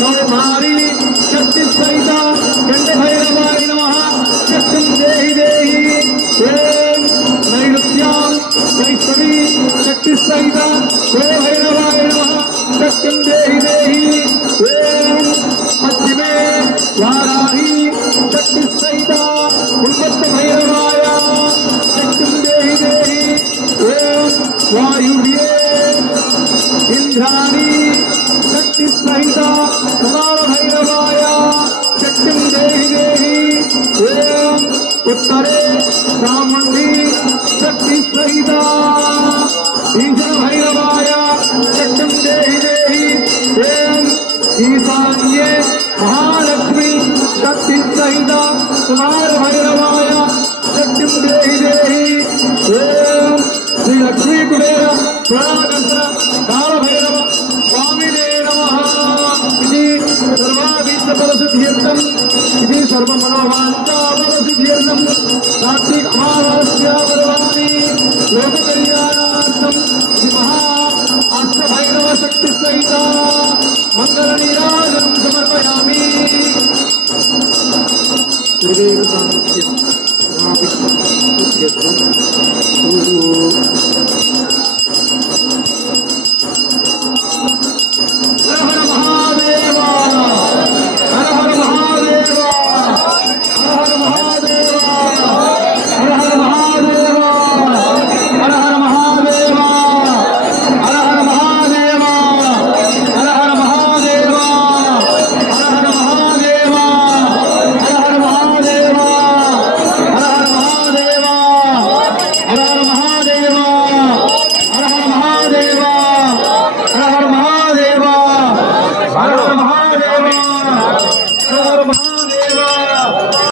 कौमारी शक्ति सहिता चंड भैरवाय नमः शक्तिं देहि देहि ओम नैऋत्यां वैष्णवी शक्ति सहिता गो भैरवाय नमः शक्तिं देहि देहि ओम पश्चिमे वाराही शक्ति सहिता उन्मत्त भैरवाय शक्तिं देहि देहि ओम वायुव्ये इंद्राणी शक्ति सहिता कुमार भैरवाय शक्तिं देहि देहि ओम उत्तरे चामुंडी शक्ति सहिता ईश्वर भैरवाय शक्तिं देहि देहि ओम ईशान्ये महालक्ष्मी शक्ति सहिता कुमार भैरवाय शक्तिं देहि देहि ओम श्री लक्ष्मी कुबेर पुराणतंत्र काल भैरव स्वामिने नमः इति सर्वाभीष्टफलसिद्ध्यर्थम् इति सर्वमनोवाञ्छाफलसिद्ध्यर्थम् कार्तिक अमावास्या पर्वाणि लोककल्याणार्थम् श्री महा अष्टभैरव शक्ति सहिता मंगलनीराजनं समर्पयामि। गुरुदेव